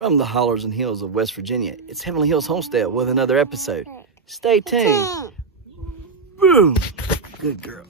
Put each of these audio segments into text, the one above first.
From the hollers and hills of West Virginia, it's Heavenly Hills Homestead with another episode. Stay tuned. Boom. Good girl.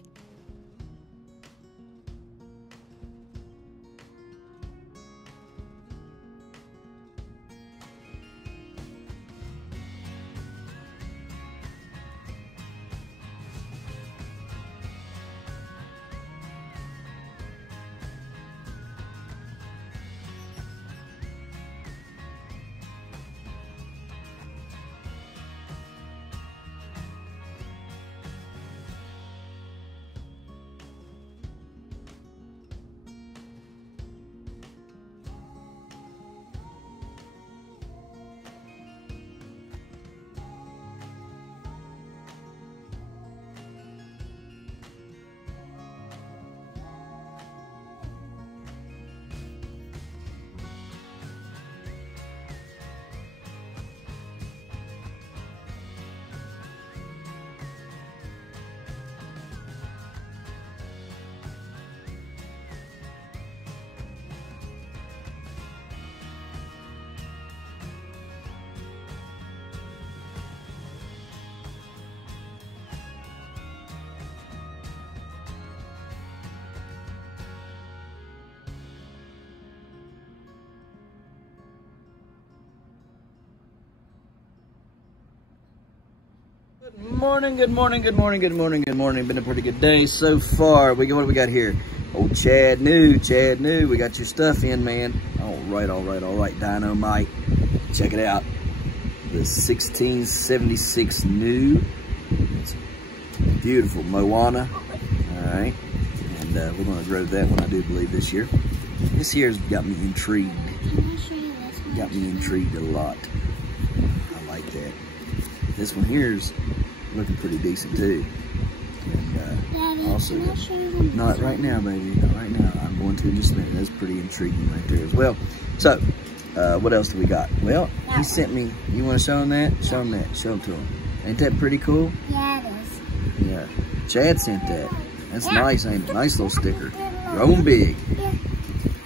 Good morning. Been a pretty good day so far. What do we got here? Oh, Chad New. We got your stuff in, man. All right. Dynamite. Check it out. The 1676 New. It's beautiful. Moana. All right. And we're going to grow that one, I do believe, this year. This year's got me intrigued. Got me intrigued a lot. I like that. This one here's looking pretty decent too. And Daddy, also, not right now, baby. Not right now. I'm going to in just a minute. That's pretty intriguing right there as well. So, what else do we got? Well, he sent me. You want to show him that? Show him that. Show him to him. Ain't that pretty cool? Yeah, it is. Yeah. Chad sent that. That's nice, ain't it? Nice little sticker. Growing big.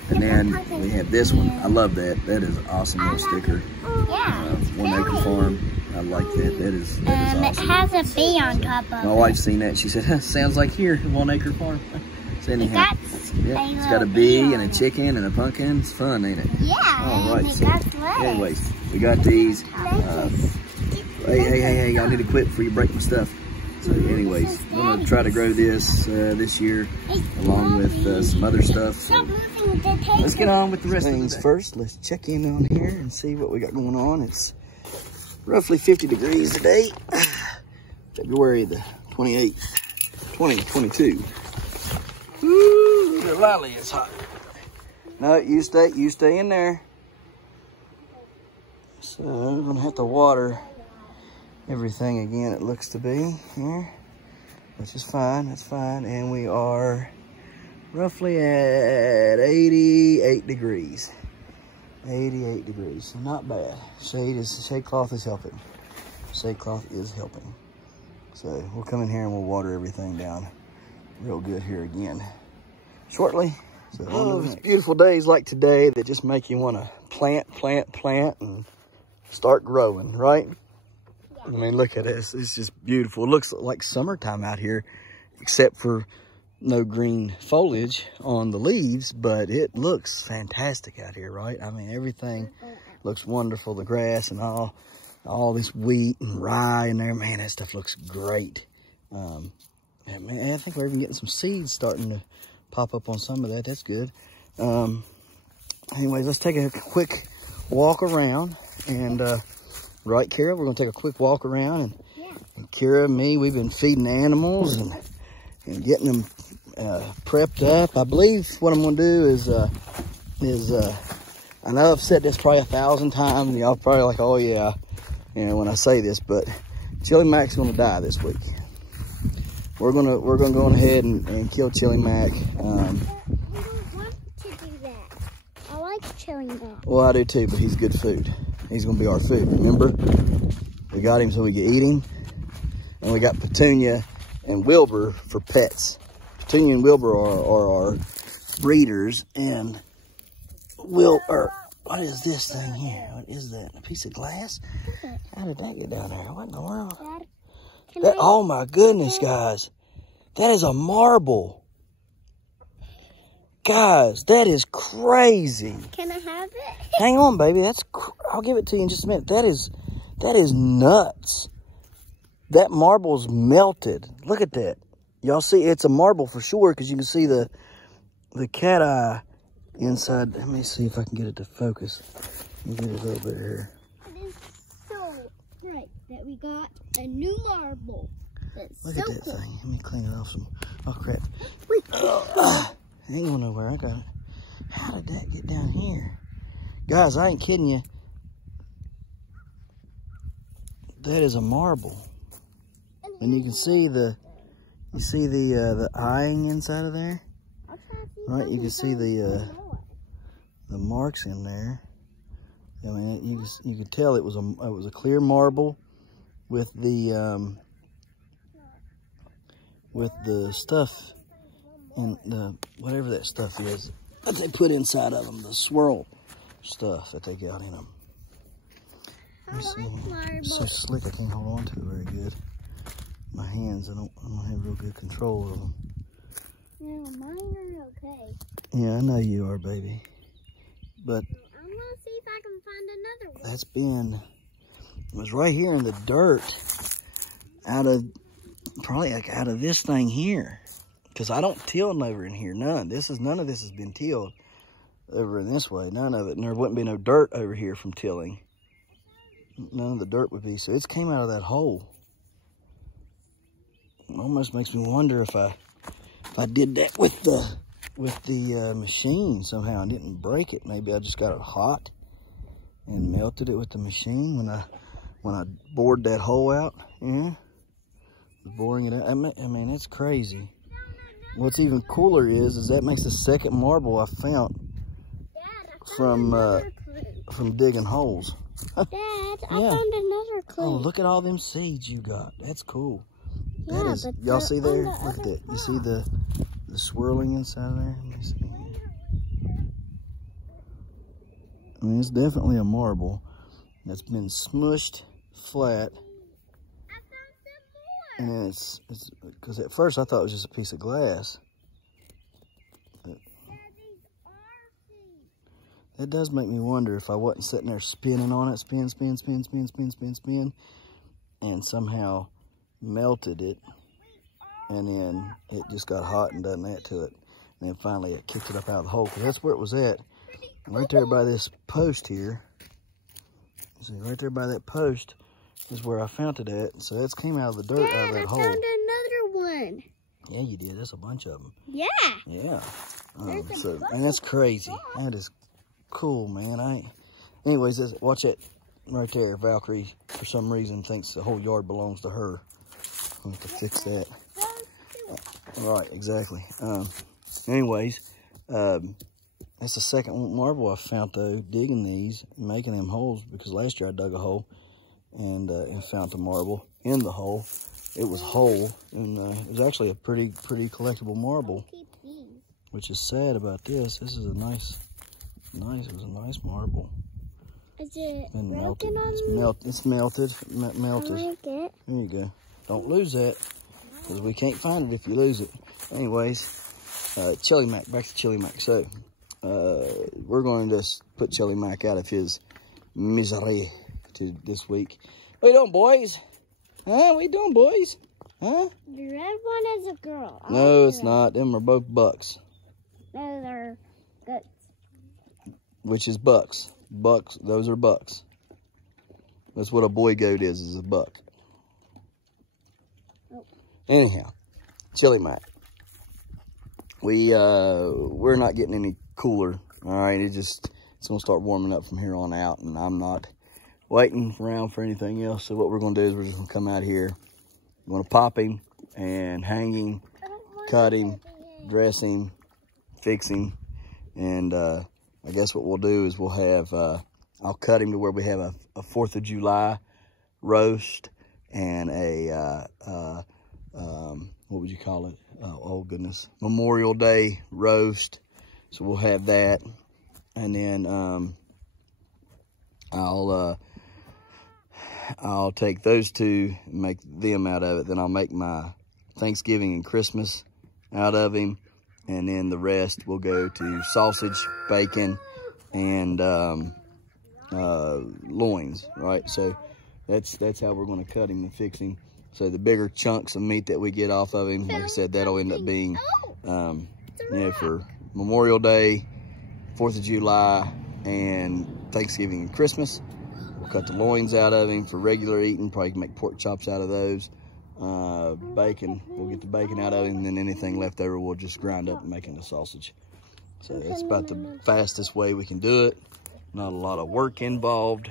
And then we have this one. I love that. That is an awesome little sticker. Yeah. 1 Acre Farm. I like that. That is awesome. It has a bee on top of it. My wife's seen that. She said, sounds like here, 1 Acre Farm. So anyhow, yeah, it's got a bee and a chicken and a pumpkin. It's fun, ain't it? Yeah. All right. So, got legs. anyways, we got these. Hey, y'all need to quit before you break my stuff. So anyways, I'm going to try to grow this this year along with some other stuff. So let's get on with the rest of things first. Let's check in on here and see what we got going on. It's roughly 50 degrees today, February the 28th, 2022. Ooh, the lolly is hot. No, you stay in there. So I'm gonna have to water everything again, it looks to be here, which is fine, that's fine. And we are roughly at 88 degrees. 88 degrees, so not bad. Shade cloth is helping. Shade cloth is helping. So we'll come in here and we'll water everything down real good here again shortly. So those beautiful days like today that just make you want to plant and start growing, right? I mean, look at this. It's just beautiful. It looks like summertime out here, except for no green foliage on the leaves, but it looks fantastic out here, right? I mean, everything looks wonderful. The grass and all this wheat and rye in there, man, that stuff looks great. And man, I think we're even getting some seeds starting to pop up on some of that. That's good. Anyways, let's take a quick walk around and right, Kara, we're gonna take a quick walk around and Kara and me, we've been feeding the animals and getting them prepped up. I believe what I'm gonna do is I know I've said this probably 1,000 times and y'all probably like, oh yeah, you know, when I say this, but Chili Mac's gonna die this week. We're gonna go ahead and kill Chili Mac. I don't want to do that. I like Chili Mac. Well, I do too, but he's good food. He's gonna be our food, remember? We got him so we can eat him. And we got Petunia and Wilbur for pets. Petunia and Wilbur are our breeders, and What is this thing here? What is that? A piece of glass? How did that get down there? What in the world? Dad, Oh my goodness, guys. That is a marble. Guys, that is crazy. can I have it? Hang on, baby. I'll give it to you in just a minute. That is nuts. That marble's melted. Look at that. Y'all see, it's a marble for sure because you can see the cat eye inside. Let me see if I can get it to focus. Let me get it a little bit here. It is so bright that we got a new marble. That's Look so at that cool. thing. Let me clean it off some. Oh, crap. Wait. Ain't going nowhere. I got it. How did that get down here? Guys, I ain't kidding you. That is a marble. And you can see the eyeing inside of there. Right, you can see the marks in there. I mean, you could tell it was a clear marble with the stuff and the whatever that stuff is that they put inside of them, the swirl stuff that they got in them. It's so slick I can't hold on to it very good. My hands, I don't have real good control of them. No, mine are okay. Yeah, I know you are, baby. But I'm gonna see if I can find another one. it was right here in the dirt probably out of this thing here. Because I don't till over in here, none of this has been tilled over in this way, none of it. And there wouldn't be no dirt over here from tilling. None of the dirt would be, so it's came out of that hole. It almost makes me wonder if I did that with the machine somehow and didn't break it. Maybe I just got it hot and melted it with the machine when I bored that hole out. Yeah, boring it out. I mean, it's crazy. What's even cooler is that makes the second marble I found from digging holes. Dad, I found another clue. Oh, look at all them seeds you got. That's cool. Yeah, that is, but y'all see there? on the Look at that. other You see the swirling inside there? Let me see. I mean, it's definitely a marble that's been smushed flat. I found some more. And it's because at first I thought it was just a piece of glass. Dad, these are seeds. It does make me wonder if I wasn't sitting there spinning on it, spin, and somehow melted it, and then it just got hot and done that to it. And then finally it kicked it up out of the hole, because that's where it was at. Right there by this post here. See, right there by that post is where I found it at. So that's came out of the dirt, Dad, out of that hole. I found another one. Yeah, you did. That's a bunch of them. Yeah. Yeah. And that's crazy. That is cool, man. Anyways, watch it right there. Valkyrie, for some reason, thinks the whole yard belongs to her. I'll have to fix that. Right, exactly. Anyways, that's the second marble I found, though, digging these, making them holes, because last year I dug a hole and found the marble in the hole. It was whole, and it was actually a pretty collectible marble, which is sad about this. This is it was a nice marble. Is it Been broken on It's me? It's melted. Melted. I like it. There you go. Don't lose that, because we can't find it if you lose it. Anyways, Chili Mac, back to Chili Mac. So, we're going to put Chili Mac out of his misery this week. What you doing, boys? Huh? What you doing, boys? Huh? The red one is a girl. No, it's not. Them are both bucks. No, they're goats. Which is bucks. Bucks, those are bucks. That's what a boy goat is a buck. Oh. Anyhow, Chili Mac. We're not getting any cooler. All right, it's gonna start warming up from here on out, and I'm not waiting around for anything else. So what we're gonna do is we're just gonna come out here. We're gonna pop him and hang him, cut him, dress him, fix him, and I guess what we'll do is we'll have I'll cut him to where we have a 4th of July roast and a what would you call it? Oh goodness, Memorial Day roast. So we'll have that, and then I'll take those two and make them out of it. Then I'll make my Thanksgiving and Christmas out of him. And then the rest will go to sausage, bacon, and loins, right? So that's how we're gonna cut him and fix him. So the bigger chunks of meat that we get off of him, like I said, that'll end up being, you know, for Memorial Day, 4th of July, and Thanksgiving and Christmas. We'll cut the loins out of him for regular eating. Probably make pork chops out of those. Bacon, we'll get the bacon out of him, and then anything left over we'll just grind up and make into sausage. So that's about the fastest way we can do it. Not a lot of work involved.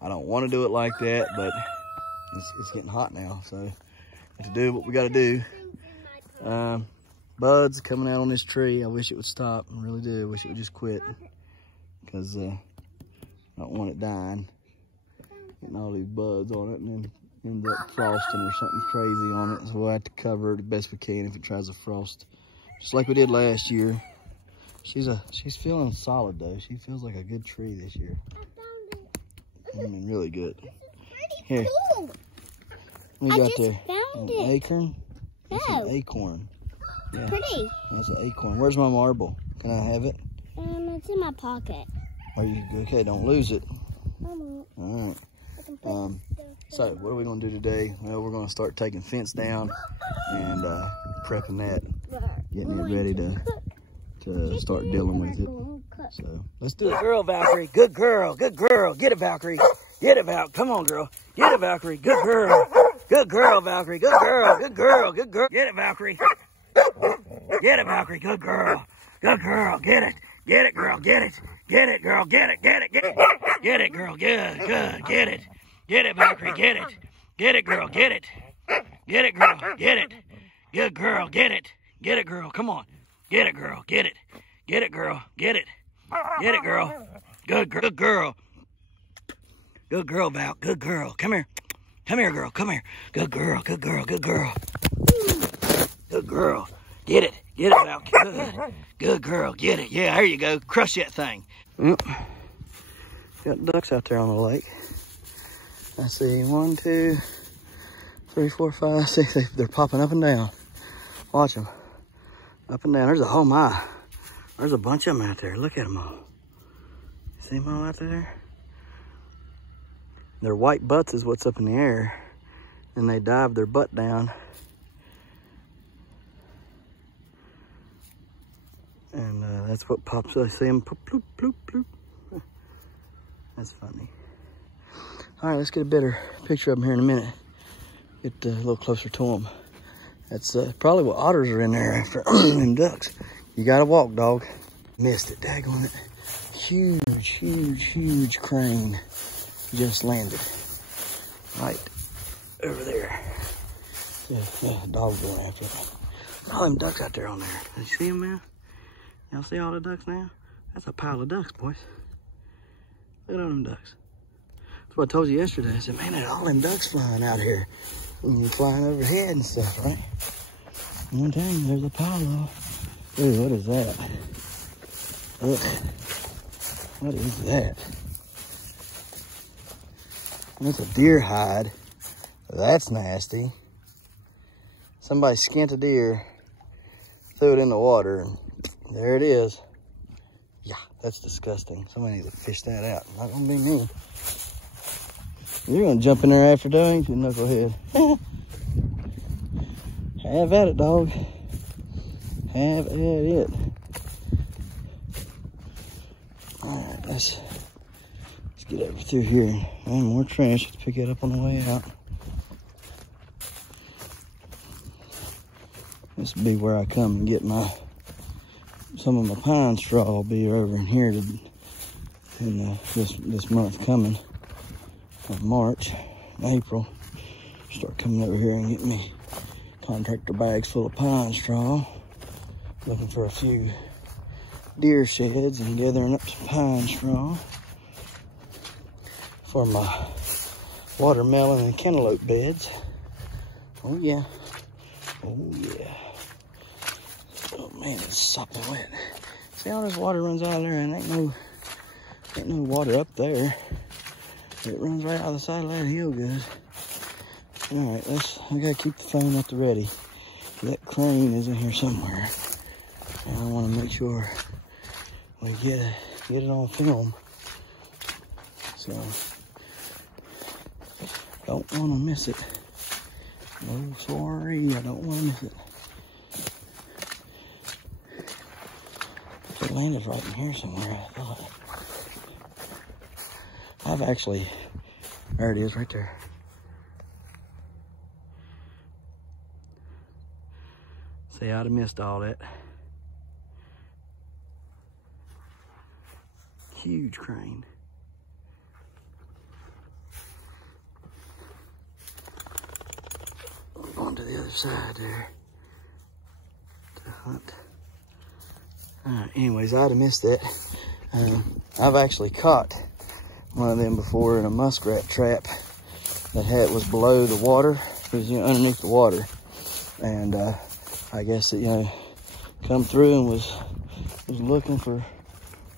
I don't want to do it like that, but it's getting hot now, so have to do what we got to do. Buds coming out on this tree. I wish it would stop. I really do. I wish it would just quit, because I don't want it dying. Getting all these buds on it and then end up frosting or something crazy on it. So we'll have to cover it the best we can if it tries to frost, just like we did last year. She's feeling solid though. She feels like a good tree this year. I mean, really good. Here, we got there an acorn. That's an acorn. Yeah, pretty. That's an acorn. Where's my marble? Can I have it? It's in my pocket. Are you okay? Don't lose it. I won't. All right. So what are we gonna do today? Well, we're gonna start taking fence down and prepping that, getting it ready to start dealing with it. So let's do it. Good girl, Valkyrie. Good girl. Good girl. Get it, Valkyrie. Get it, Val. Come on, girl. Get it, Valkyrie. Good girl. Good girl, Valkyrie. Good girl. Good girl. Good girl. Get it, Valkyrie. Get it, Valkyrie. Good girl. Good girl. Get it. Get it, girl. Get it. Get it, girl. Get it. Get it. Get it. Get it, girl. Good. Good. Get it. Get it, Valkyrie. Get it. Get it, girl. Get it. Get it, girl. Get it. Good girl. Get it. Get it, girl. Come on. Get it, girl. Get it. Get it, girl. Get it. Get it, girl. Good girl. Good girl. Good girl, Val. Good girl. Come here. Come here, girl. Come here. Good girl. Good girl. Good girl. Good girl. Get it. Get it, Val. Good. Good girl. Get it. Yeah, there you go. Crush that thing. Yep. Got ducks out there on the lake. I see 1, 2, 3, 4, 5, 6. They're popping up and down. Watch them. Up and down. There's a, oh my. There's a bunch of them out there. Look at them all. See them all out there? Their white butts is what's up in the air. And they dive their butt down. And that's what pops up. I see them ploop, ploop, ploop, ploop. That's funny. All right, let's get a better picture of them here in a minute. Get a little closer to them. That's probably what otters are in there after them ducks. You gotta walk, dog. Missed it, daggone it. Huge, huge, huge crane just landed right over there. Yeah, dog's going after it. All them ducks out there on there. You see them, man? Y'all see all the ducks now? That's a pile of ducks, boys. Look at all them ducks. That's what I told you yesterday. I said, man, there's all them ducks flying out here. Flying overhead and stuff, right? One time, there's a pile of. Ooh, what is that? Look. What is that? That's a deer hide. That's nasty. Somebody skinned a deer, threw it in the water, and there it is. Yeah, that's disgusting. Somebody needs to fish that out. Not gonna be me. You're gonna jump in there after doing, you knucklehead. Have at it, dog. Have at it. All right, let's get over through here. And more trash. Let's pick it up on the way out. This will be where I come and get some of my pine straw. Will be over in here in this month coming. Of March, April, start coming over here and get me contractor bags full of pine straw. Looking for a few deer sheds and gathering up some pine straw for my watermelon and cantaloupe beds. Oh yeah, oh yeah. Oh man, it's sopping wet. See all this water runs out of there and ain't no water up there. It runs right out of the side of that hill good. All right, I gotta keep the phone at the ready. That crane is in here somewhere. And I wanna make sure we get it on film. So, don't wanna miss it. Oh, sorry, I don't wanna miss it. It landed right in here somewhere, I thought. I've actually, there it is right there. See, I'd have missed all that. Huge crane. On to the other side there to hunt. Alright, anyways, I'd have missed that. I've actually caught one of them before in a muskrat trap that was below the water. It was, underneath the water. And I guess it, come through and was looking for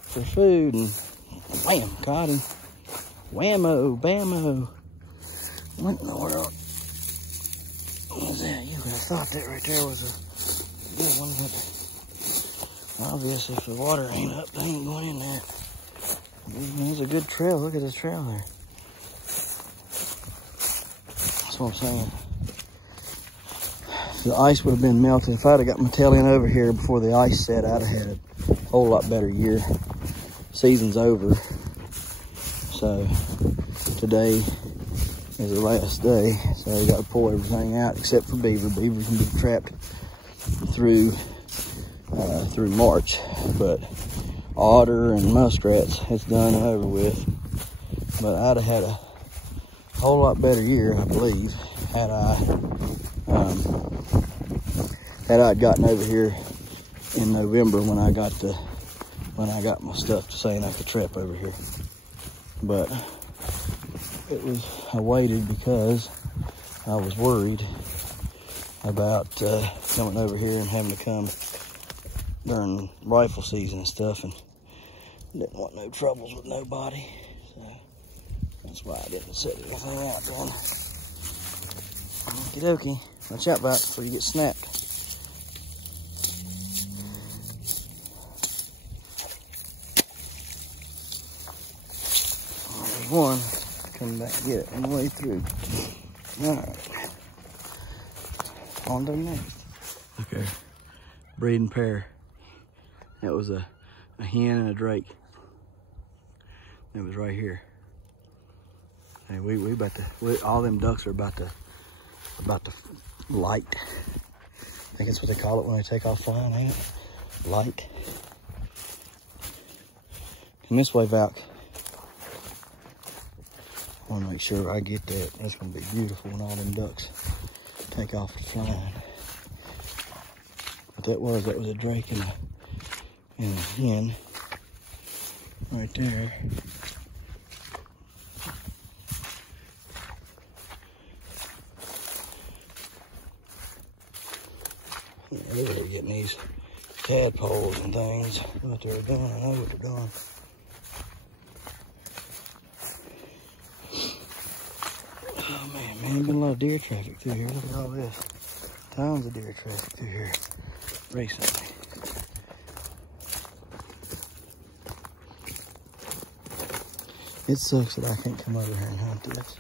food, and wham, caught him. Whammo, bammo. What in the world? What was that? You would have thought that right there was a good one, but obvious if the water ain't up, they ain't going in there. There's a good trail. Look at this trail there. That's what I'm saying. The ice would have been melted. If I'd have got my tail in over here before the ice set, I'd have had a whole lot better year. Season's over. So today is the last day. So we got to pull everything out except for beaver. Beaver can be trapped through March, but otter and muskrats, it's done and over with. But I'd have had a whole lot better year, I believe, had I'd gotten over here in November when I got my stuff to saying I could trap over here. But I waited because I was worried about coming over here and having to come during rifle season and stuff, and didn't want no troubles with nobody. So that's why I didn't set anything out then. Okie dokie. Watch out, Valk, before you get snapped. There's one. Come back and get it on the way through. Alright. On to the next. Okay. Breeding pair. That was a hen and a drake. It was right here. Hey, we about to, all them ducks are about to light. I think that's what they call it when they take off flying, ain't it? Light. Come this way, Valk. I want to make sure I get that. That's going to be beautiful when all them ducks take off flying. But that was a drake and a hen right there. They're getting these tadpoles and things. What they're doing, I know what they're doing. Oh man, there's been a lot of deer traffic through here. Look at all this. Tons of deer traffic through here recently. It sucks that I can't come over here and hunt this,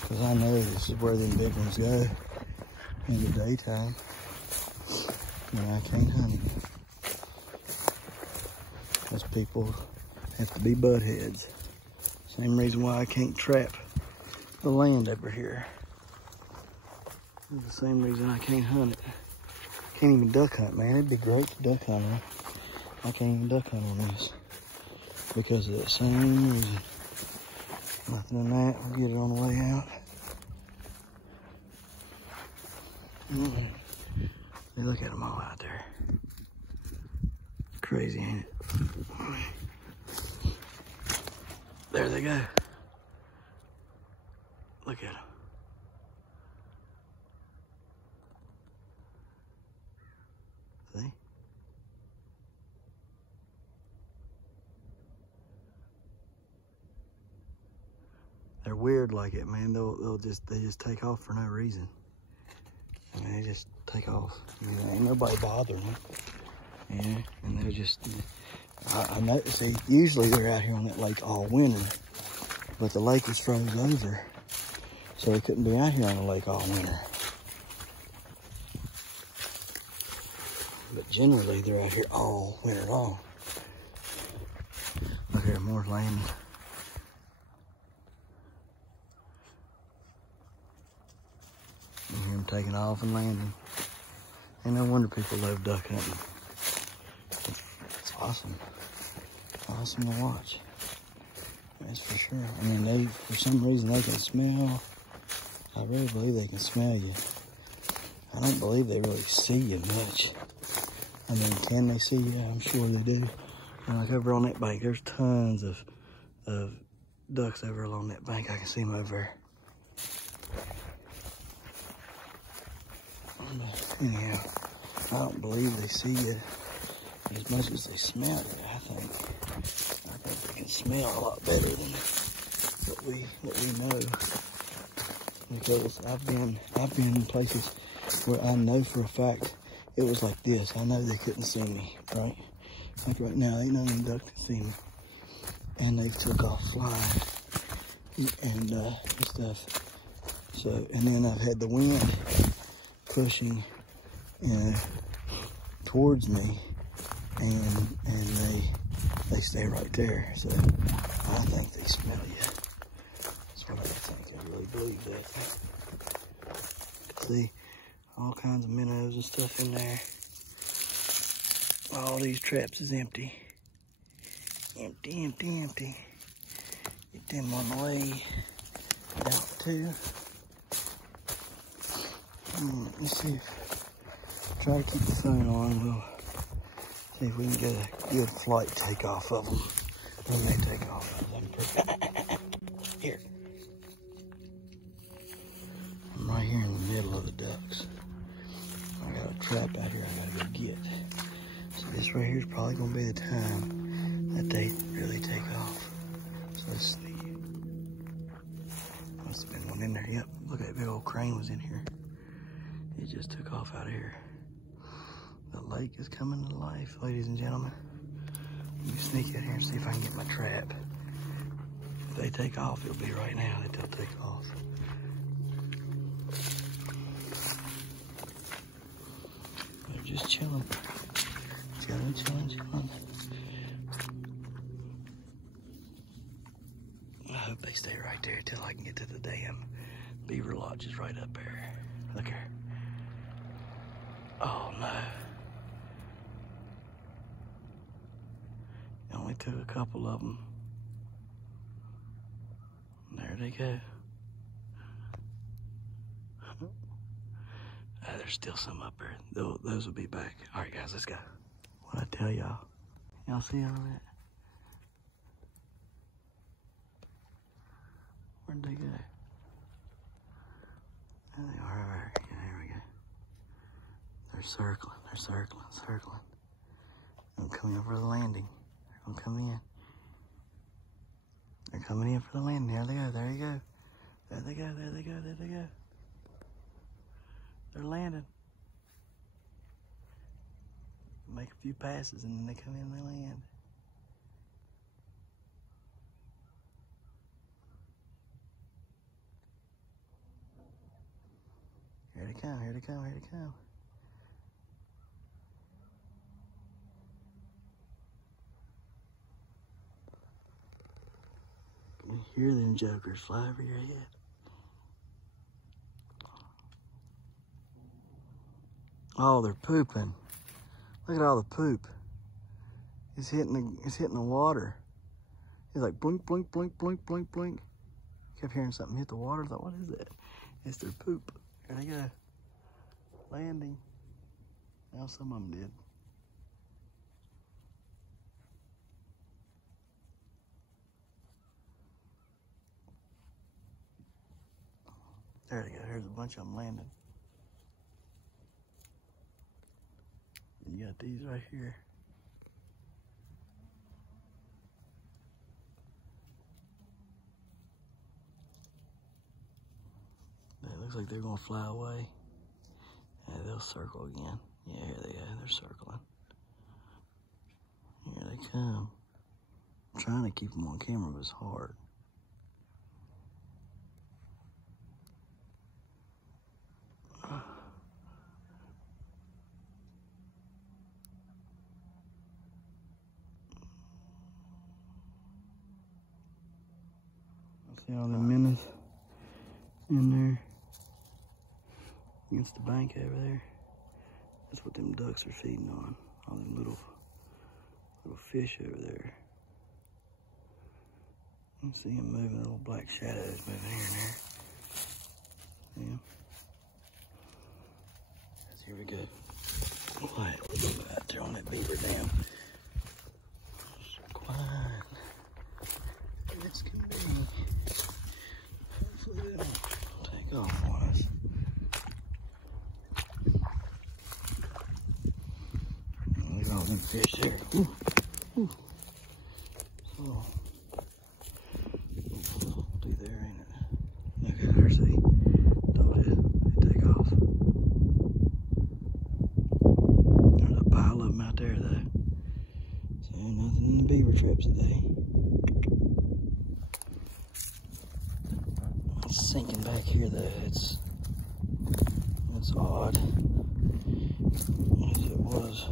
because I know this is where them big ones go in the daytime. And I can't hunt them. Those people have to be butt heads. Same reason why I can't trap the land over here. The same reason I can't hunt it. Can't even duck hunt, man. It'd be great to duck hunt on. I can't even duck hunt on this because of that same reason. Nothing than that. We'll get it on the way out. Hey, look at them all out there. It's crazy, ain't it? There they go. Look at them. See? They're weird like it, man. They just take off for no reason. I mean, they just take off. You know, ain't nobody bothering them. Yeah, and they're just, I know, see, usually they're out here on that lake all winter, but the lake was froze over, so they couldn't be out here on the lake all winter. But generally, they're out here all winter long. Look here, more landing. You hear them taking off and landing. Ain't no wonder people love duck hunting. It's awesome. Awesome to watch. That's for sure. I mean, for some reason, they can smell. I really believe they can smell you. I don't believe they really see you much. I mean, can they see you? I'm sure they do. And like over on that bank, there's tons of ducks over along that bank. I can see them over there. Anyhow, I don't believe they see you as much as they smell you. I think they can smell a lot better than what we know. Because I've been in places where I know for a fact it was like this. I know they couldn't see me, right? Like right now, ain't none of them ducks can see me. And they took off flying and stuff. So, and then I've had the wind pushing towards me, and they stay right there. So I think they smell you. That's what I think. I really believe that. See all kinds of minnows and stuff in there. All these traps is empty. Empty, empty, empty. Get them on the way out too. Let's see try to keep the phone on. We'll see if we can get a good flight takeoff of them. We may take off of them. Here. I'm right here in the middle of the ducks. I got a trap out here I gotta go get. So this right here is probably gonna be the time that they really take off. So let's see. Must have been one in there. Yep, look at that big old crane was in here. It just took off out of here. The lake is coming to life, ladies and gentlemen. Let me sneak out here and see if I can get my trap. If they take off, it'll be right now that they'll take off. They're just chilling. Chilling, chilling, chilling. I hope they stay right there till I can get to the damn beaver lodges right up there. Look here. Oh no. It only took a couple of them. There they go. There's still some up there. Those will be back. All right, guys, let's go. What'd I tell y'all? Y'all see all that? Where'd they go? There they are. Yeah, here we go. They're circling. They're circling, circling. I'm coming in for the landing. I'm coming in. They're coming in for the landing. There they go. There you go. There they go. There they go. There they go. They're landing. Make a few passes and then they come in and they land. Here they come, here they come, here they come. You hear them jokers fly over your head. Oh, they're pooping. Look at all the poop. It's hitting the water. It's like blink, blink, blink, blink, blink, blink. Kept hearing something hit the water. I thought, what is that? It's their poop. Here they go. Landing. Now some of them did. There they go. Here's a bunch of them landing. And you got these right here. Looks like they're gonna fly away. Yeah, they'll circle again. Yeah, here they are. They're circling. Here they come. I'm trying to keep them on camera, but it's hard. See all the minnows in there against the bank over there. That's what them ducks are feeding on. All them little fish over there. You can see them moving, little black shadows moving here and there. Yeah. Here we go. Quiet, we'll go out there on that beaver dam. Quiet. This can be. Hopefully they don't take off for us. Look at all them fish there. Ooh. Ooh. So, do there, ain't it? Look at her, see? Told you, they take off. There's a pile of them out there, though. So, nothing in the beaver traps today. It's sinking back here, though. It's odd. As it was.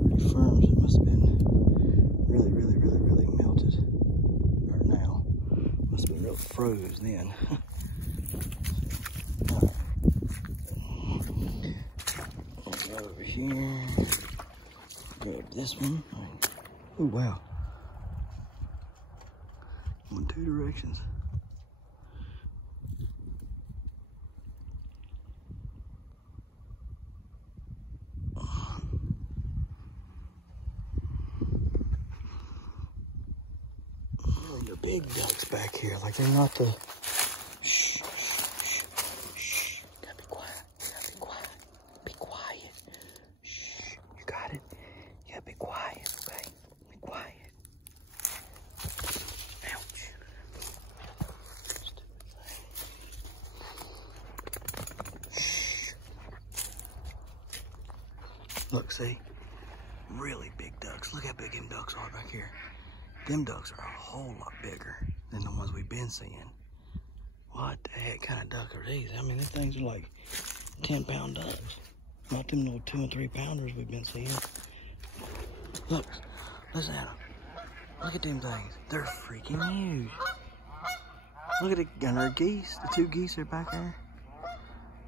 Pretty firm, so it must have been really melted. Or now. Must have been real froze then. Let's go over here. Grab this one. Oh wow. In two directions. The big ducks back here, like they're not the. Shh, shh, shh, shh. Gotta be quiet. Gotta be quiet. Be quiet. Shh. You got it. You gotta be quiet, okay? Be quiet. Ouch. Stupid thing. Shh. Look, see? Really big ducks. Look how big them ducks are back here. Them ducks are a whole lot bigger than the ones we've been seeing. What the heck kind of duck are these? I mean, these things are like 10-pound ducks. Not them little 2 and 3 pounders we've been seeing. Look, listen at them. Look at them things. They're freaking huge. Look at it, and they're geese. The 2 geese are back there.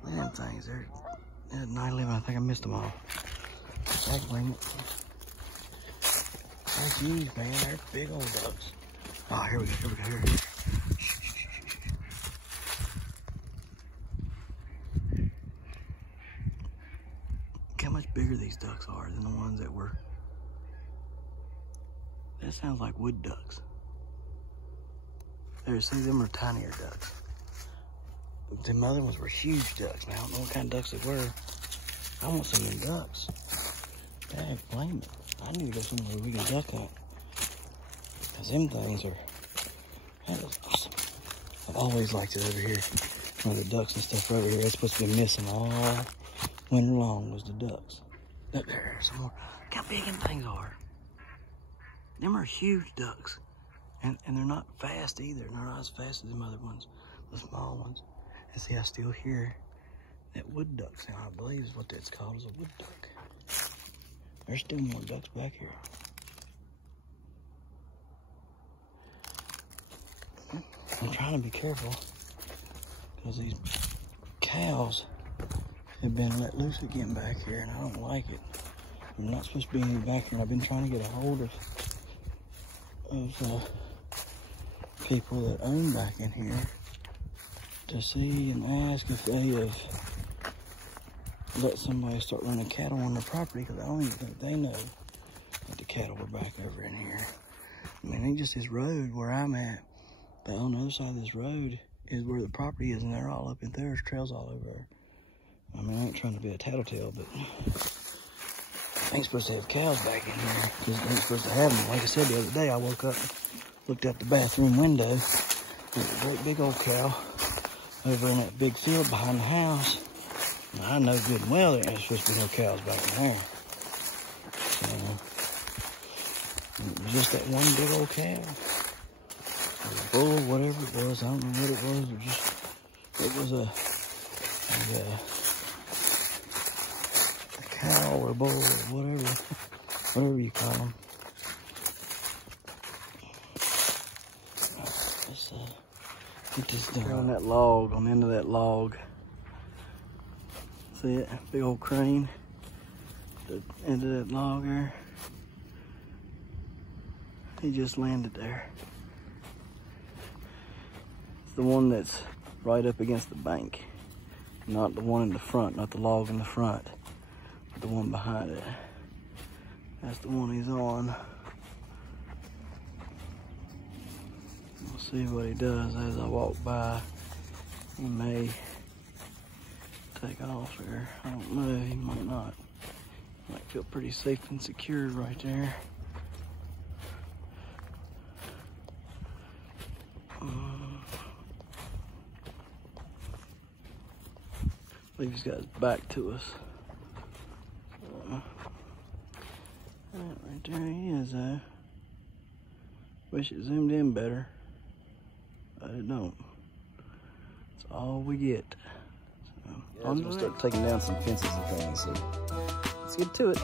Look at them things. They're at 9/11. I think I missed them all. I can bring it. They're huge, man. They're big old ducks. Oh, here we go. Here we go. Here we go. Shh, shh, shh, shh. Look how much bigger these ducks are than the ones that were. That sounds like wood ducks. There, see, them are tinier ducks. Them other ones were huge ducks. Now, I don't know what kind of ducks they were. I want some of them ducks. Dang, blame it. I need to go somewhere we can duck hunt. Because them things are, that is awesome. I've always liked it over here. One of the ducks and stuff over here. That's supposed to be missing all winter long was the ducks. Look, there's some more. Look how big them things are. Them are huge ducks. And they're not fast either. They're not as fast as them other ones, the small ones. And see, I still hear that wood duck sound. I believe is what that's called, is a wood duck. There's still more ducks back here. I'm trying to be careful because these cows have been let loose again back here and I don't like it. I'm not supposed to be any back here and I've been trying to get a hold of people that own back in here to see and ask if they have let somebody start running cattle on their property, because I don't even think they know that the cattle were back over in here. I mean, ain't just this road where I'm at, but on the other side of this road is where the property is, and they're all up in there. There's trails all over. I mean, I ain't trying to be a tattletale, but I ain't supposed to have cows back in here, because I ain't supposed to have them. Like I said the other day, I woke up, looked out the bathroom window, there's a great big old cow over in that big field behind the house. Now, I know good and well there ain't supposed to be no cows back in there. So, it was just that one big old cow. Or a bull, whatever it was. I don't know what it was. It was a cow or a bull or whatever you call them. Let's get this done. On that log, on the end of that log. See it? Big old crane. The end of that log there. He just landed there. It's the one that's right up against the bank. Not the one in the front, not the log in the front, but the one behind it. That's the one he's on. We'll see what he does as I walk by. He may take off there. I don't know, he might not. Might feel pretty safe and secure right there. I believe he's got his back to us. Right there he is, though. Wish it zoomed in better, but it don't. That's all we get. So, yeah, I'm gonna start taking down some fences and things, so let's get to it.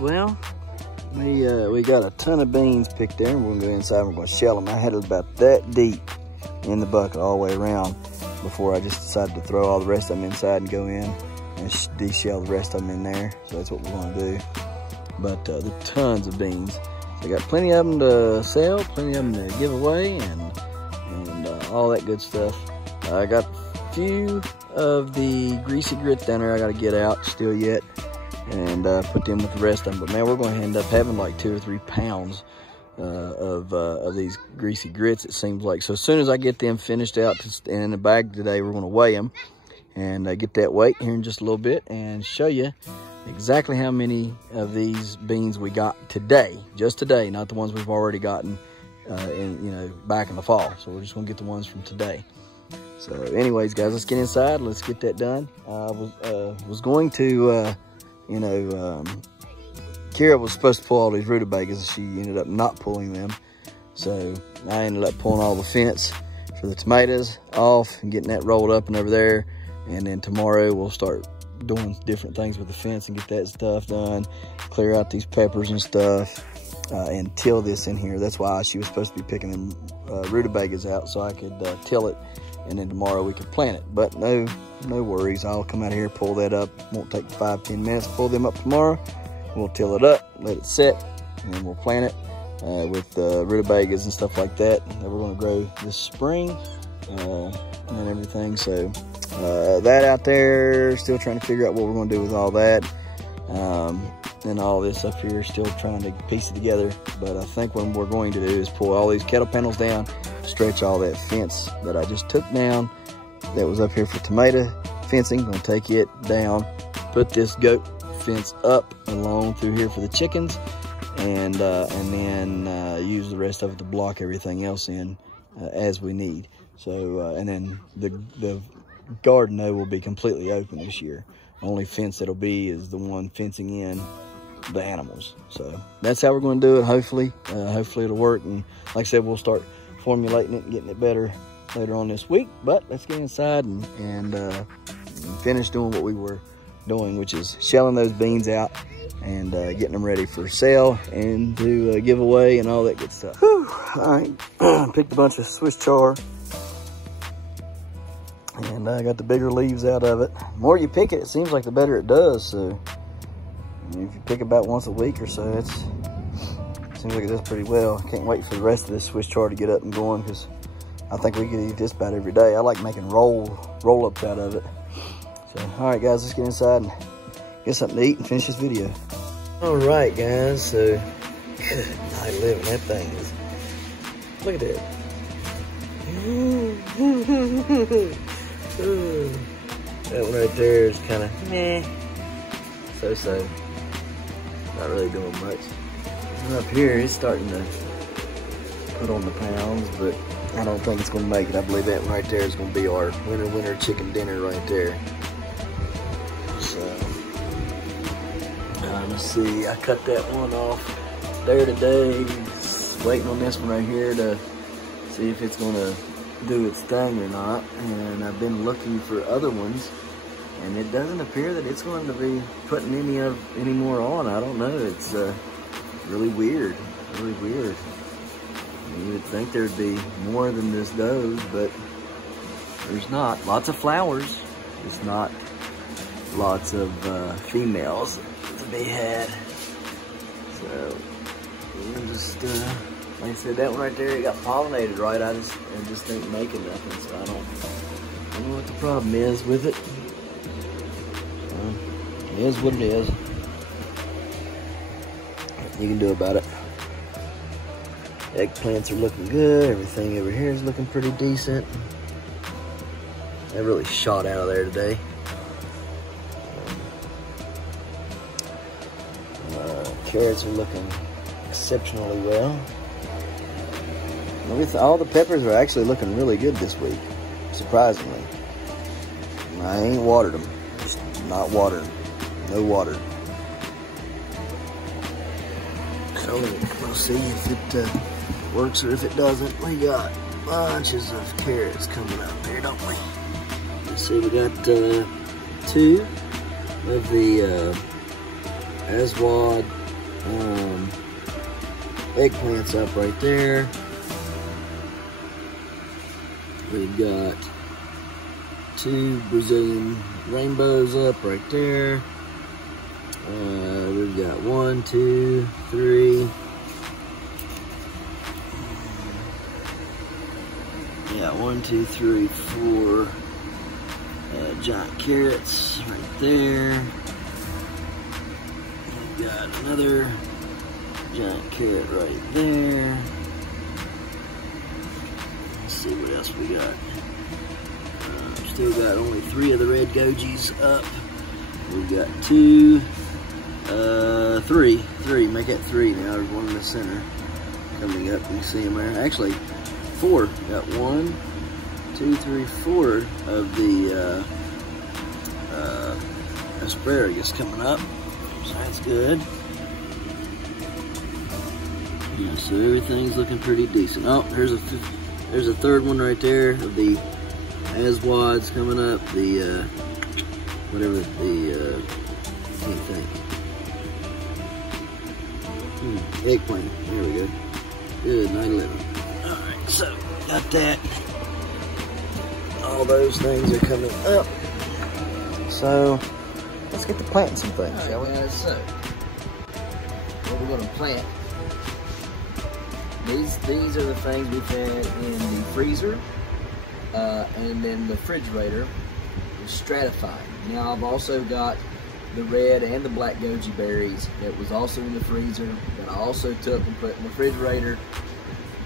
Well, we got a ton of beans picked there, and we're gonna go inside and we're gonna shell them. I had it about that deep in the bucket all the way around before I just decided to throw all the rest of them inside and go in and de-shell the rest of them in there. So that's what we're gonna do. But there's tons of beans. So I got plenty of them to sell, plenty of them to give away, and all that good stuff. I got a few of the greasy grits down there I gotta get out still yet, and put them with the rest of them. But man, we're going to end up having like 2 or 3 pounds of these greasy grits, it seems like. So as soon as I get them finished out and in the bag today, we're going to weigh them and get that weight here in just a little bit and show you exactly how many of these beans we got today, just today, not the ones we've already gotten back in the fall. So we're just going to get the ones from today. So anyways, guys, let's get inside. Let's get that done. I was going to Kira was supposed to pull all these rutabagas, and she ended up not pulling them. So I ended up pulling all the fence for the tomatoes off and getting that rolled up and over there. And then tomorrow we'll start doing different things with the fence and get that stuff done, clear out these peppers and stuff, and till this in here. That's why she was supposed to be picking them rutabagas out so I could till it, and then tomorrow we could plant it. But no worries. I'll come out here, pull that up. Won't take 5-10 minutes. Pull them up tomorrow. We'll till it up, let it set, and then we'll plant it with rutabagas and stuff like that we're going to grow this spring and everything. So that out there, still trying to figure out what we're going to do with all that. And all this up here, still trying to piece it together. But I think what we're going to do is pull all these kettle panels down, stretch all that fence that I just took down that was up here for tomato fencing. Gonna take it down, put this goat fence up along through here for the chickens, and then use the rest of it to block everything else in as we need. So and then the garden though will be completely open this year. Only fence that'll be is the one fencing in the animals. So that's how we're going to do it. Hopefully it'll work. And like I said, we'll start formulating it and getting it better later on this week. But let's get inside and finish doing what we were doing, which is shelling those beans out and getting them ready for sale and to give away and all that good stuff. Whew. All right, picked a bunch of Swiss chard, and I got the bigger leaves out of it. The more you pick it, it seems like the better it does. So if you pick about once a week or so, it seems like it does pretty well. Can't wait for the rest of this Swiss chard to get up and going, because I think we could eat this about every day. I like making roll-ups out of it. So, all right, guys, let's get inside and get something to eat and finish this video. All right, guys, so good night living. That thing is, look at that. That one right there is kind of meh, so. Not really doing much. And up here, it's starting to put on the pounds, but I don't think it's going to make it. I believe that one right there is going to be our winter chicken dinner right there. So, let's see. I cut that one off there today. Just waiting on this one right here to see if it's going to do its thing or not. And I've been looking for other ones, and it doesn't appear that it's going to be putting any more on. I don't know. It's really weird. Really weird. You would think there'd be more than this does, but there's not. Lots of flowers, just not lots of females to be had. So we'll just like I said, that one right there, it got pollinated right. I just ain't making nothing, so I don't know what the problem is with it. It is what it is. Nothing you can do about it. Eggplants are looking good. Everything over here is looking pretty decent. They really shot out of there today. Carrots are looking exceptionally well. All the peppers are actually looking really good this week, surprisingly. I ain't watered them. Just not watered. No water. So we'll see if it works or if it doesn't. We got bunches of carrots coming up here, don't we? Let's see, we got 2 of the Aswad eggplants up right there. We've got 2 Brazilian rainbows up right there. We've got 1, 2, 3. Yeah, 1, 2, 3, 4 giant carrots right there. We've got another giant carrot right there. Let's see what else we got. Still got only 3 of the red gojis up. We've got 2, 3, make that 3 now. There's one in the center coming up. You can see them there. Actually, 4. Got 1, 2, 3, 4 of the asparagus coming up. So that's good. Yeah, so everything's looking pretty decent. Oh, there's a third one right there of the Aswads coming up. The can't think. Eggplant. There we go. Good, 9/11. Alright, so got that. All those things are coming up. So let's get to planting some things, shall we? So what we're gonna plant. These are the things we've had in the freezer, and then the refrigerator is stratified. Now I've also got the red and the black goji berries that was also in the freezer that I also took and put in the refrigerator.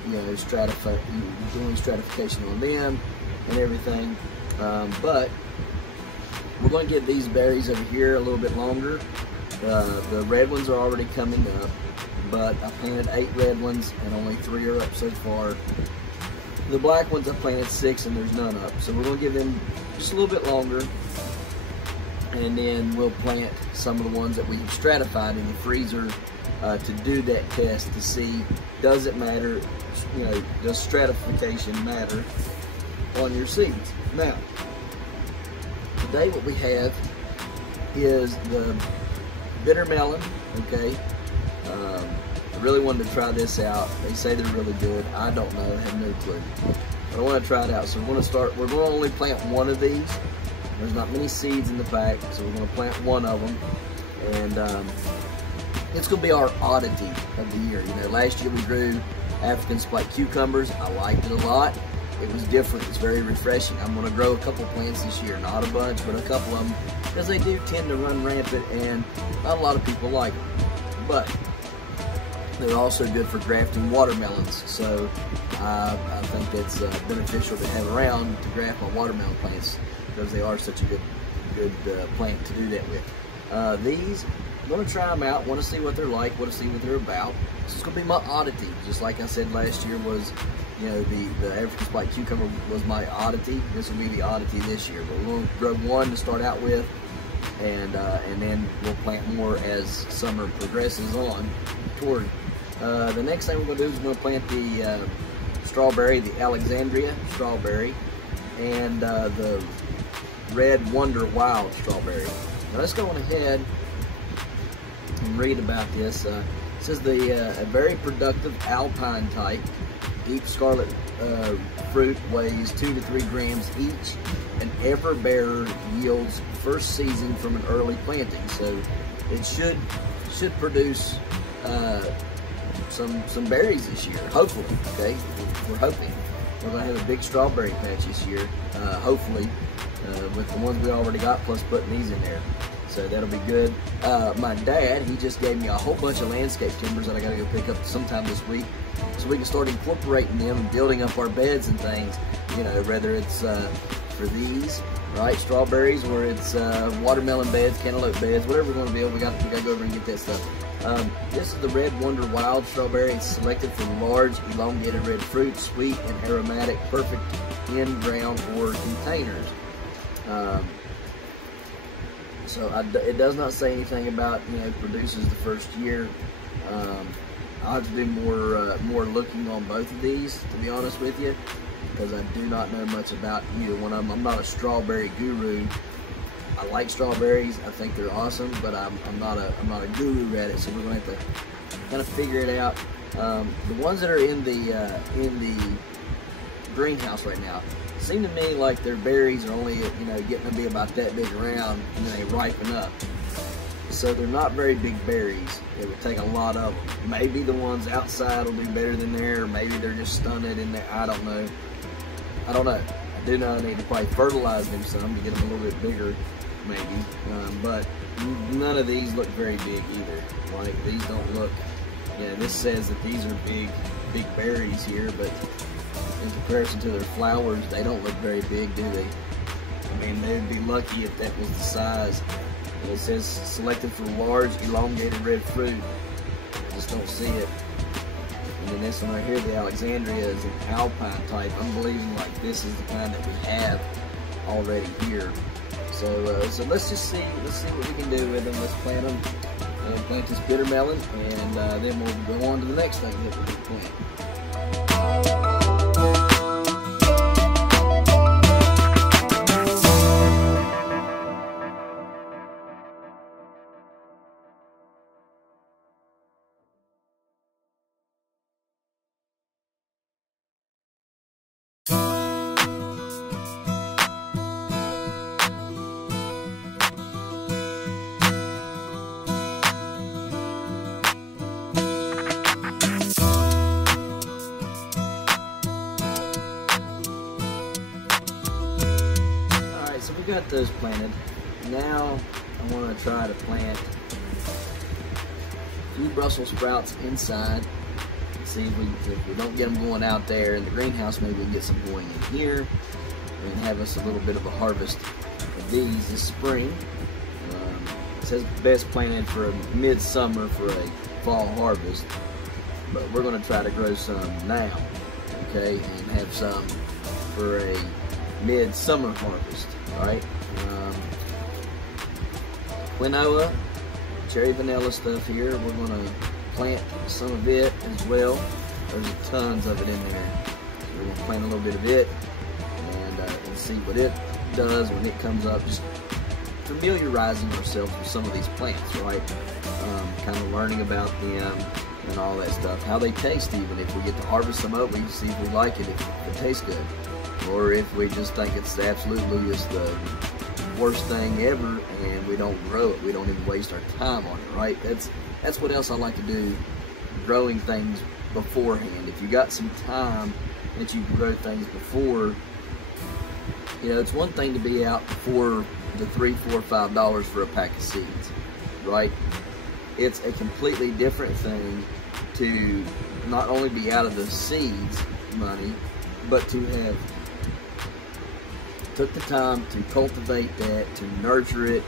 You know, doing stratification on them and everything. But we're going to give these berries over here a little bit longer. The red ones are already coming up, but I planted 8 red ones and only 3 are up so far. The black ones I planted 6 and there's none up. So we're going to give them just a little bit longer, and then we'll plant some of the ones that we stratified in the freezer to do that test to see, does it matter, you know, does stratification matter on your seeds. Now, today what we have is the bitter melon, okay? I really wanted to try this out. They say they're really good. I don't know, I have no clue. But I want to try it out. So we're going to only plant one of these. There's not many seeds in the pack, so we're going to plant one of them. And it's going to be our oddity of the year. You know, last year we grew African spiked cucumbers. I liked it a lot. It was different. It's very refreshing. I'm going to grow a couple plants this year. Not a bunch, but a couple of them, because they do tend to run rampant and not a lot of people like them. But they're also good for grafting watermelons. So I think that's beneficial to have around to graft my watermelon plants, because they are such a good plant to do that with. These, I'm going to try them out, want to see what they're like, want to see what they're about. This is going to be my oddity, just like I said last year was, you know, the African spiked cucumber was my oddity. This will be the oddity this year. But we're going to grow one to start out with, and then we'll plant more as summer progresses on toward. The next thing we're going to do is we're going to plant the strawberry, the Alexandria strawberry, and the Red Wonder Wild strawberry. Now let's go on ahead and read about this. It says a very productive alpine type, deep scarlet fruit weighs 2 to 3 grams each, and ever bearer yields first season from an early planting. So it should produce some berries this year, hopefully. Okay, we're hoping we're gonna have a big strawberry patch this year, hopefully, with the ones we already got, plus putting these in there. So that'll be good. My dad, he just gave me a whole bunch of landscape timbers that I gotta go pick up sometime this week, so we can start incorporating them and building up our beds and things. You know, whether it's for these, right, strawberries, or it's watermelon beds, cantaloupe beds, whatever we're gonna build, we gotta go over and get that stuff. This is the Red Wonder Wild strawberry. It's selected for large, elongated red fruit, sweet and aromatic, perfect in ground or containers. So it does not say anything about, you know, produces the first year. I'll have to do more looking on both of these, to be honest with you, because I do not know much about either one of them. I'm not a strawberry guru. I like strawberries. I think they're awesome, but I'm not a guru at it. So we're gonna have to kind of figure it out. The ones that are in the greenhouse right now seem to me like their berries are only, you know, getting to be about that big around, and then they ripen up. So they're not very big berries. It would take a lot of them. Maybe the ones outside will do better than there, or maybe they're just stunted in there. I don't know. I do know I need to probably fertilize them some to get them a little bit bigger, maybe. But none of these look very big either. Like, these don't look, yeah, this says that these are big berries here, but in comparison to their flowers, they don't look very big, do they? I mean, they'd be lucky if that was the size. And it says selected for large, elongated red fruit. I just don't see it. And then this one right here, the Alexandria, is an alpine type. I'm believing like this is the kind that we have already here. So let's just see. Let's see what we can do with them. Let's plant them and plant this bitter melon, and then we'll go on to the next thing that we can plant. We got those planted. Now I want to try to plant a few Brussels sprouts inside. See if we don't get them going out there in the greenhouse, maybe we'll get some going in here and have us a little bit of a harvest of these this spring. It says best planted for midsummer for a fall harvest, but we're going to try to grow some now, okay, and have some for a midsummer harvest. Alright, quinoa, cherry vanilla stuff here. We're gonna plant some of it as well. There's tons of it in there. So we're gonna plant a little bit of it and see what it does when it comes up. Just familiarizing ourselves with some of these plants, right? Kind of learning about them and all that stuff. How they taste, even if we get to harvest some up, we can see if we like it, if it tastes good. Or if we just think it's absolutely just the worst thing ever and we don't grow it. We don't even waste our time on it, right? That's what else I like to do, growing things beforehand. If you got some time that you can grow things before, you know, it's one thing to be out for the $3, $4, $5 for a pack of seeds, right? It's a completely different thing to not only be out of the seeds money, but to have took the time to cultivate that, to nurture it,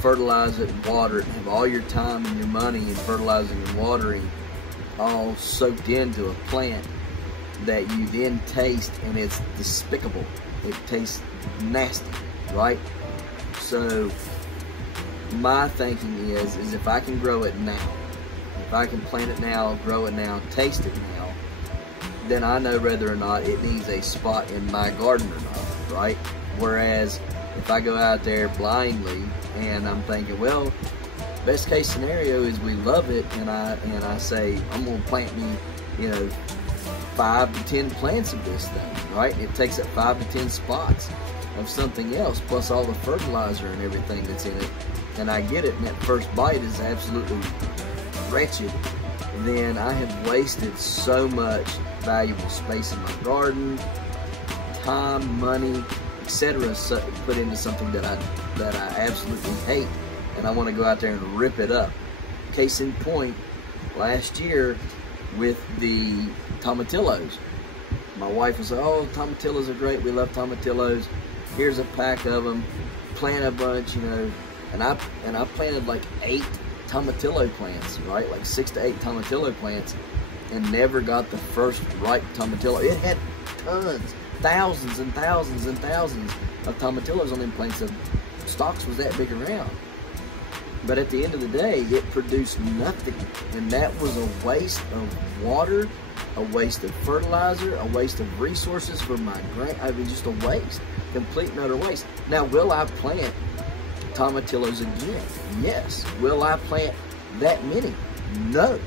fertilize it, and water it, and have all your time and your money in fertilizing and watering all soaked into a plant that you then taste, and it's despicable. It tastes nasty, right? So my thinking is if I can grow it now, if I can plant it now, grow it now, taste it now, then I know whether or not it needs a spot in my garden or not, right? Whereas if I go out there blindly and I'm thinking, well, best case scenario is we love it, and I say I'm gonna plant me, you know, 5 to 10 plants of this thing, right? It takes up 5 to 10 spots of something else, plus all the fertilizer and everything that's in it, and I get it, and that first bite is absolutely wretched, then I have wasted so much valuable space in my garden, time, money, etc., put into something that I absolutely hate, and I want to go out there and rip it up. Case in point, last year with the Tomatillos, my wife was like, oh, Tomatillos are great, we love Tomatillos, here's a pack of them, plant a bunch, you know, and I planted like 8 Tomatillo plants, right, like 6 to 8 Tomatillo plants, and never got the first ripe Tomatillo. It had tons, thousands and thousands and thousands of Tomatillos on them plants. The stalks was that big around. But at the end of the day, it produced nothing. And that was a waste of water, a waste of fertilizer, a waste of resources for my I mean, just a waste. Complete and utter waste. Now, will I plant Tomatillos again? Yes. Will I plant that many? No.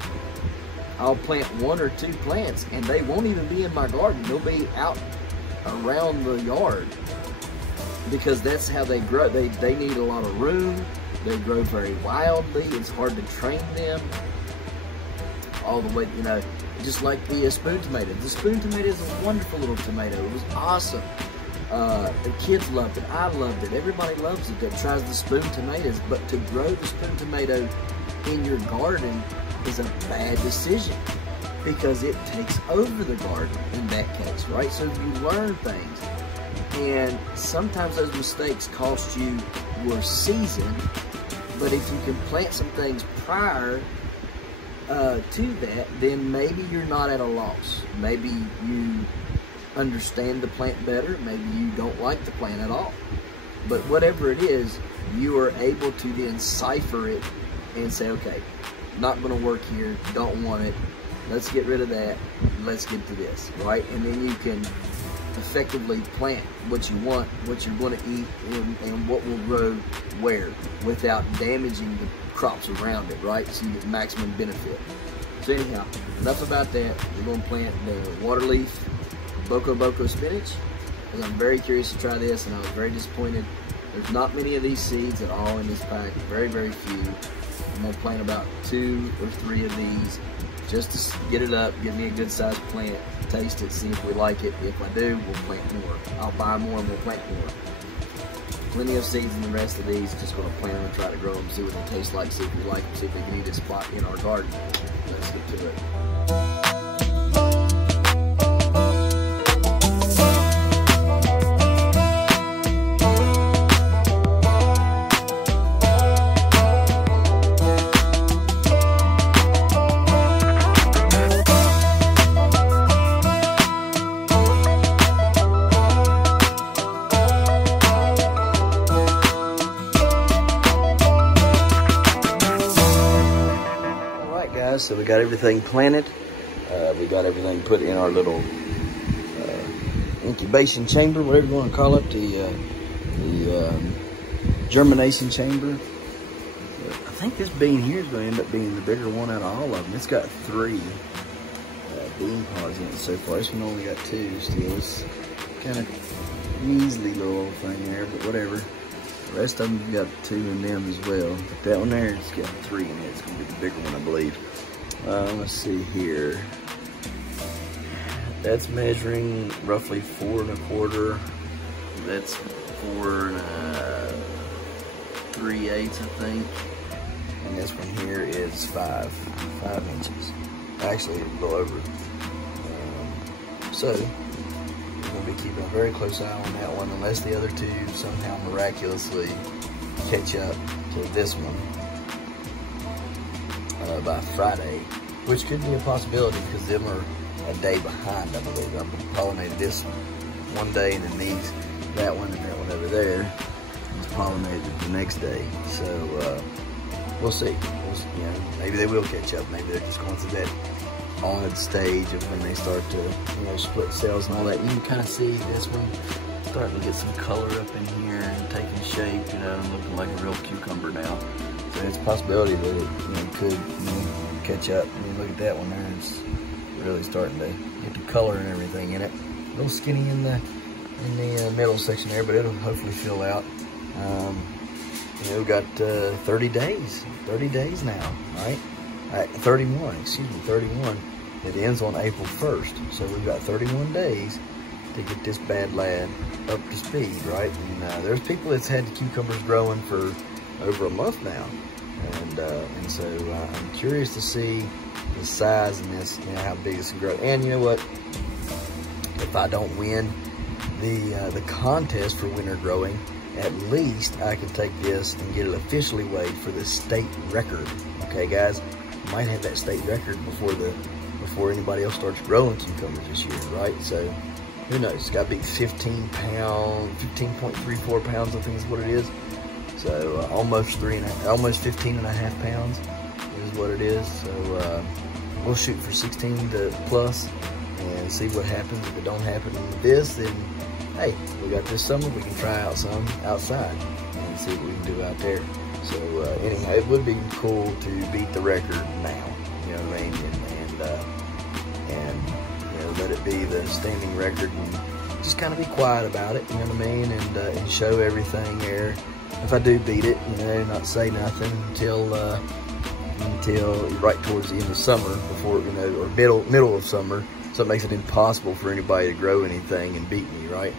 I'll plant 1 or 2 plants, and they won't even be in my garden. They'll be out around the yard, because that's how they grow. They need a lot of room. They grow very wildly. It's hard to train them all the way, you know, just like the spoon tomato. The spoon tomato is a wonderful little tomato. It was awesome. The kids loved it. I loved it. Everybody loves it that tries the spoon tomatoes. But to grow the spoon tomato in your garden is a bad decision, because it takes over the garden in that case, right? So you learn things, and sometimes those mistakes cost you your season. But if you can plant some things prior to that, then maybe you're not at a loss. Maybe you understand the plant better. Maybe you don't like the plant at all. But whatever it is, you are able to then cipher it and say, okay, not going to work here, don't want it, let's get rid of that, let's get to this, right? And then you can effectively plant what you want, what you're going to eat, and what will grow where, without damaging the crops around it, right? So you get maximum benefit. So anyhow, enough about that. We're going to plant the water leaf boko spinach, because I'm very curious to try this, and I was very disappointed. There's not many of these seeds at all in this pack, very, very few. I'm going to plant about 2 or 3 of these just to get it up, give me a good sized plant, taste it, see if we like it. If I do, we'll plant more. I'll buy more and we'll plant more. Plenty of seeds in the rest of these. Just going to plant them and try to grow them, see what they taste like, see if we like them, see if they can eat a spot in our garden. Let's get to it. So we we got everything planted. We got everything put in our little incubation chamber, whatever you want to call it, the germination chamber. I think this bean here is going to end up being the bigger one out of all of them. It's got 3 bean pods in it so far. This one only got 2 still. It's kind of measly little thing there, but whatever. The rest of them got 2 in them as well. But that one there, it's got 3 in it. It's going to be the bigger one, I believe. Let's see here. That's measuring roughly 4 1/4. That's 4 3/8, I think. And this one here is 5 inches. Actually, a little over. So we're going to be keeping a very close eye on that one, unless the other 2 somehow miraculously catch up to this one by Friday, which could be a possibility because them are a day behind, I believe. I pollinated this one day, and then that one over there was pollinated the next day. So we'll see. Maybe they will catch up. Maybe they're just going through that on stage of when they start to, split cells and all that. You can kind of see this one starting to get some color up in here and taking shape, and looking like a real cucumber now. So it's a possibility that it could catch up. I mean, look at that one there. It's really starting to get the color and everything in it. A little skinny in the middle section there, but it'll hopefully fill out. We've got 30 days now, right? 31, excuse me, 31. It ends on April 1st, so we've got 31 days to get this bad lad up to speed, right? And there's people that's had the cucumbers growing for over a month now, and so I'm curious to see the size in this, how big this can grow. And you know what? If I don't win the contest for winter growing, at least I can take this and get it officially weighed for the state record. Okay, guys, might have that state record before anybody else starts growing cucumbers this year, right? So who knows? It's got to be 15 pounds, 15.34 pounds, I think is what it is. So almost 15 and a half pounds is what it is. So we'll shoot for 16 to plus and see what happens. If it don't happen with this, then hey, we got this summer, we can try out some outside and see what we can do out there. So anyhow, it would be cool to beat the record now, you know what I mean, and let it be the standing record, and just kind of be quiet about it, you know what I mean, and show everything there. If I do beat it, not say nothing until right towards the end of summer, before or middle of summer. So it makes it impossible for anybody to grow anything and beat me, right?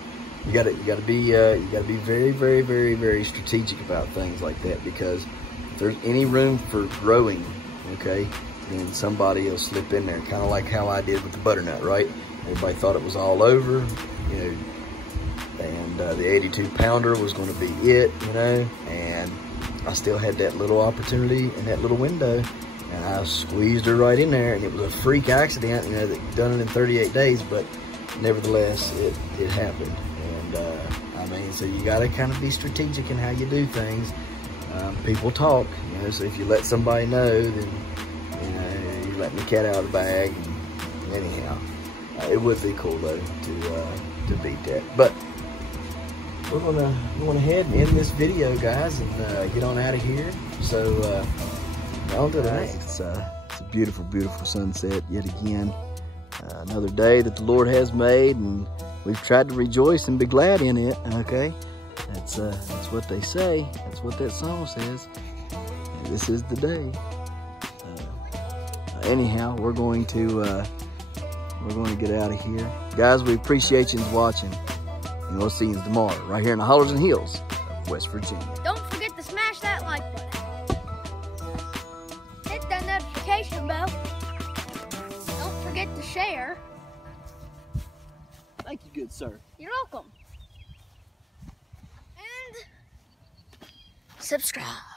You gotta be very, very, very, very strategic about things like that, because if there's any room for growing, okay, then somebody will slip in there, kind of like how I did with the butternut, right? Everybody thought it was all over, and the 82 pounder was going to be it, and I still had that little opportunity in that little window, and I squeezed her right in there, and it was a freak accident, that done it in 38 days, but nevertheless, it happened. And so you got to kind of be strategic in how you do things. People talk, so if you let somebody know, then you're letting the cat out of the bag. And anyhow, it would be cool though to beat that. But we're gonna go ahead and end this video, guys, and get on out of here. So on to the next. It's a beautiful, beautiful sunset yet again. Another day that the Lord has made, and we've tried to rejoice and be glad in it. Okay, that's what they say. That's what that song says. And this is the day. Anyhow, we're going to get out of here, guys. We appreciate you watching, and we'll see you tomorrow right here in the hollers and hills of West Virginia. Don't forget to smash that like button. Hit that notification bell. Don't forget to share. Thank you, good sir. You're welcome. And subscribe.